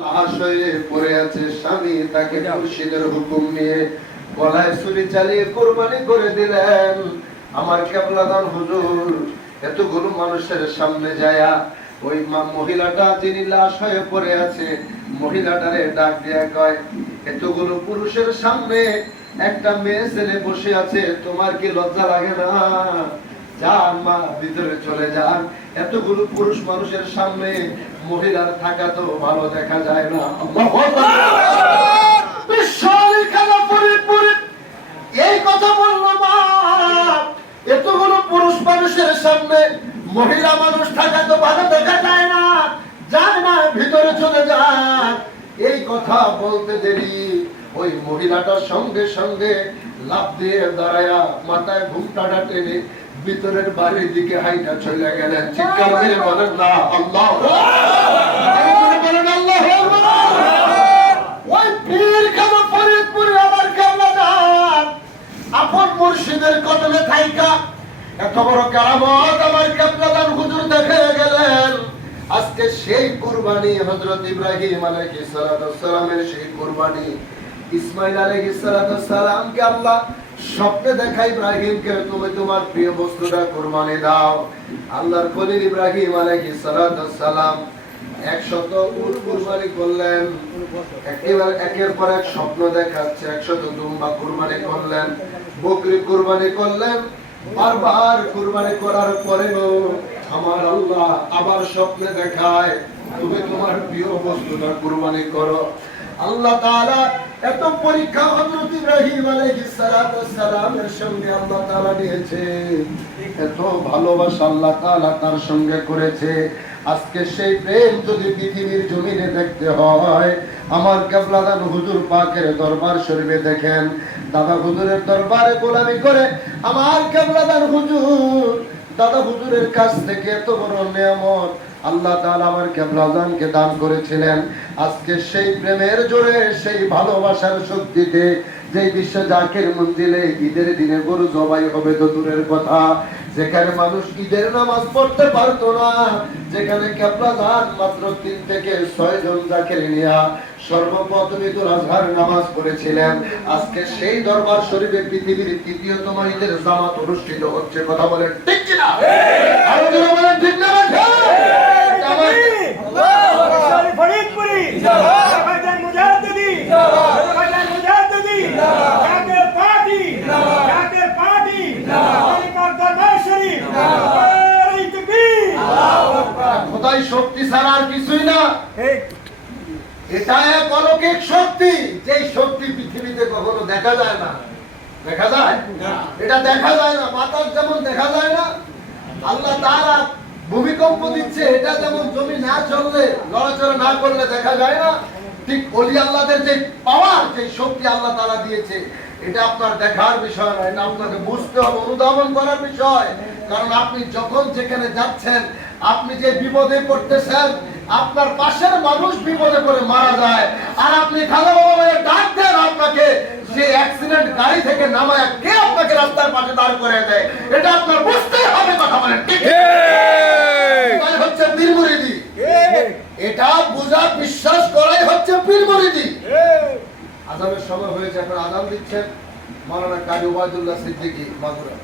লাশ হয়ে পড়ে আছে স্বামী তাকে মুর্শিদের হুকুম নিয়ে গলায় ছুরি চালিয়ে কোরবানি করে দিলেন। আমার কেবলাদান হুজুর এতগুলো মানুষের সামনে যায়া ওই মহিলাটা যিনি লাশ হয়ে পড়ে আছে মহিলাটারে ডাক দিয়া কয় এতগুলো পুরুষের সামনে একটা মেয়ে ছেলে বসে আছে তোমার কি লজ্জা লাগে না? যান মা ভিতরে চলে যান। এতগুলো পুরুষ মানুষের সামনে মহিলার থাকা তো ভালো দেখা যায় না। এই কথা বলল মা। এতগুলো পুরুষ মানুষের সামনে মহিলা মানুষ থাকা তো ভালো দেখা যায় না। যায় না ভিতরে চলে যায়। এই কথা বলতে দেরি। ওই মহিলাটার সঙ্গে সঙ্গে লাভ দিয়ে দাঁড়ায়া মাথায় ঘুমটাটা টেনে ভিতরের বাড়ির দিকে হাইটা চলে গেলেন। চিৎকার করে বলেন না আল্লাহ বলেন আল্লাহ ওই পীর কেন ফরিদপুরে আমার কেমন আপন মুর্শিদের কদমে থাইকা এত বড় কারামত আমার কেবলাদান হুজুর দেখে গেলেন। আজকে সেই কুরবানি হযরত ইব্রাহিম আলাইহিস সালামের সেই কুরবানি ইসমাইল আলাইহিস সালাতু সালামকে আল্লাহ স্বপ্নে দেখা ইব্রাহিমকে তুমি তোমার প্রিয় বস্তুটা কুরবানি দাও। আল্লাহর খলিল ইব্রাহিম আলাইহিস সালাতু সালাম একশত উট কুরবানি করলেন। একেবারে একের পর এক স্বপ্ন দেখাচ্ছে একশত দুম্বা কুরবানি করলেন। বকরি কুরবানি করলেন। বারবার কুরবানি করার পরেও আমার আল্লাহ আবার স্বপ্নে দেখায়, তুমি তোমার প্রিয় বস্তুটা কুরবানি করো। আল্লাহ তাআলা এত পরীক্ষা হযরত ইব্রাহিম আলাইহিস সালামের সঙ্গে আল্লাহ তাআলা নিয়েছে এত ভালোবাসা আল্লাহ তাআলা তার সঙ্গে করেছে। আজকে সেই প্রেম যদি পৃথিবীর জমিনে দেখতে হয়, আমার কেবলাদান হুজুর পাকের দরবার শরীফে দেখেন। দাদা হুজুরের দরবারে গোলামি করে, আমার কেবলাদান হুজুর, দাদা হুজুরের কাছ থেকে এত বড় নিয়ামত আল্লাহ তাআলা আমার কেবলাদানকে দান করেছিলেন। আজকে সেই প্রেমের জোরে সেই ভালোবাসার শক্তিতে যে বিশ্ব জাকের মন্দিরে ঈদের দিনে গরু জবাই হবে তো দূরের কথা। যেখানে মানুষ ঈদের নামাজ পড়তে পারতো না যেখানে কেবলাদান মাত্র তিন থেকে ছয় জন জাকের নিয়া সর্বপ্রথম আজহার নামাজ পড়েছিলেন। আজকে সেই দরবার শরীফে পৃথিবীর তৃতীয়তম ঈদের জামাত অনুষ্ঠিত হচ্ছে। কথা বলেন ঠিক কিনা? আরও বলেন ঠিক না শক্তি ছাড়া আর কিছুই না। এটা এক অলৌকিক শক্তি। যে শক্তি পৃথিবীতে কখনো দেখা যায় না। দেখা যায়? এটা দেখা যায় না। বাতাস যেমন দেখা যায় না আল্লাহ তারা ভূমিকম্প দিচ্ছে এটা যেমন জমি না চললে নড়াচড়া না করলে দেখা যায় না। ঠিক অলি আল্লাহদের যে পাওয়ার, যে শক্তি আল্লাহ তারা দিয়েছে, এটা আপনার দেখার বিষয় নয়, এটা আপনাকে বুঝতে হবে, অনুধাবন করার বিষয়। কারণ আপনি যখন যেখানে যাচ্ছেন, আপনি যে বিপদে পড়তেছেন, আপনার পাশের মানুষ বিপদে পড়ে মারা যায়। আর আপনি খালা বাবা ডাক দেন আপনাকে যে অ্যাক্সিডেন্ট গাড়ি থেকে নামায় কে আপনাকে রাস্তার পাশে দাঁড় করে দেয় এটা আপনার বুঝতেই হবে কথা বলেন ঠিক এটাই হচ্ছে পীর মুরিদি এটা বোঝা বিশ্বাস করাই হচ্ছে পীর মুরিদি আজানের সময় হয়েছে। এখন আজান দিচ্ছেন। মাওলানা কাজী ওবায়দুল্লাহ সিদ্দিকী মাগুরা